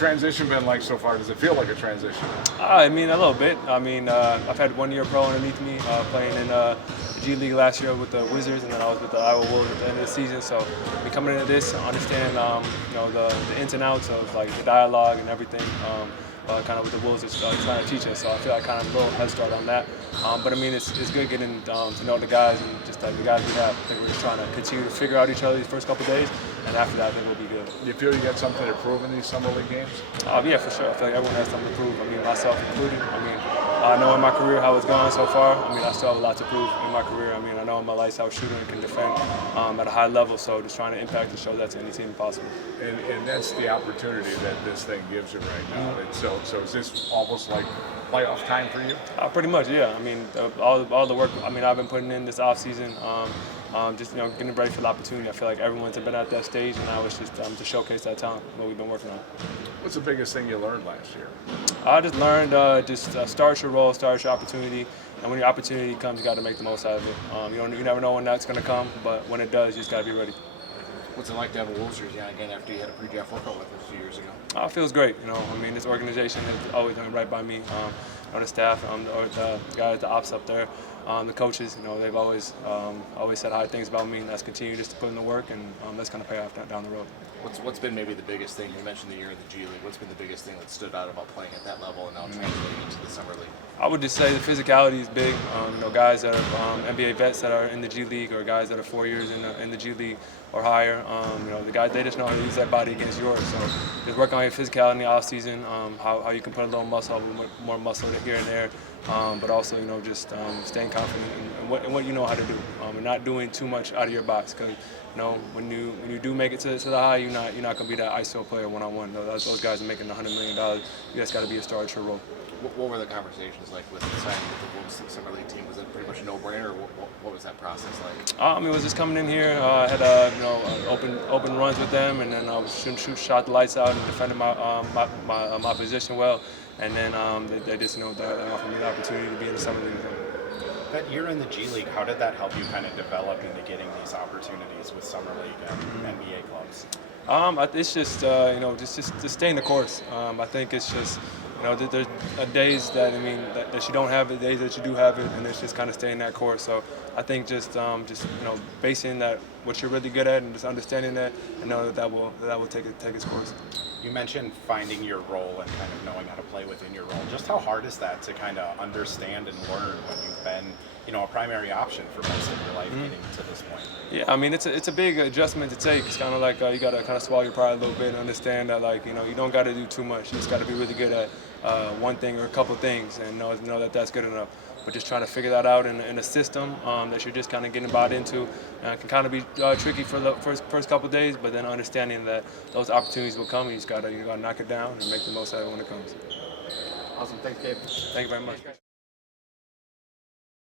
transition been like so far? Does it feel like a transition? I mean, a little bit. I mean, I've had 1 year pro underneath me, playing in the G League last year with the Wizards, and then I was with the Iowa Wolves at the end of the season. So, coming into this, understanding the ins and outs of like the dialogue and everything. Kind of what the Wolves are trying to teach us, so I feel like kind of a little head start on that. But I mean, it's good getting to know the guys and just like the guys we have. I think we're just trying to continue to figure out each other these first couple of days, and after that, I think we'll be good. Do you feel you got something to prove in these summer league games? Yeah, for sure. I feel like everyone has something to prove. I mean, myself included. I mean, I know in my career how it's gone so far. I mean, I still have a lot to prove in my career. I mean, I know I'm a lights out shooter and can defend at a high level, so just trying to impact and show that to any team possible. And that's the opportunity that this thing gives you right now. And so is this almost like playoff time for you? Pretty much, yeah. I mean, all the work I've been putting in this offseason, just getting ready for the opportunity. I feel like everyone's been at that stage, and now it's just to showcase that talent, what we've been working on. What's the biggest thing you learned last year? I just learned start your role, start your opportunity, and when your opportunity comes, you got to make the most out of it. You never know when that's going to come, but when it does, you just got to be ready. What's it like to have a Wolves jersey on again after you had a pretty rough workout with us a few years ago? It feels great. I mean, this organization is always doing right by me. The staff, the guys, the ops up there, the coaches. They've always said high things about me, and let's continue just to put in the work, and that's going to pay off down the road. What's been maybe the biggest thing? You mentioned the year in the G League. What's been the biggest thing that stood out about playing at that level and now translating into the summer league? I would just say the physicality is big. Guys that are NBA vets that are in the G League, or guys that are 4 years in the G League or higher. The guys, they just know how to use that body against yours. So just working on your physicality in the off season, how you can put a little muscle, a little more muscle here and there, but also just staying confident in what you know how to do, and not doing too much out of your box. Because when you do make it to the high, you're not gonna be that ISO player one-on-one. Those guys are making $100 million. You just got to be a star at your role. What were the conversations like with signing with the Wolves Summer League team? Was it pretty much a no-brainer, or what was that process like? It was just coming in here. I had open runs with them, and then I was shot the lights out and defending my position well. And then they just they offered me the opportunity to be in the Summer League. That year in the G League, how did that help you kind of develop into getting these opportunities with Summer League and NBA clubs? It's just just staying the course. I think it's just there's days that that you don't have it, days that you do have it, and it's just kind of staying that course. So I think just basing that what you're really good at and just understanding that, and know that will take its course. You mentioned finding your role and kind of knowing how to play within your role. Just how hard is that to kind of understand and learn when you've been a primary option for most of your life getting to this point? Yeah, I mean, it's a big adjustment to take. It's kind of like you got to kind of swallow your pride a little bit and understand that you don't got to do too much. You just got to be really good at one thing or a couple things, and know that that's good enough. But just trying to figure that out in a system that you're just kind of getting bought into can kind of be tricky for the first couple of days. But then understanding that those opportunities will come, you just got to knock it down and make the most out of it when it comes. Awesome, thanks, Gabe. Thank you very much.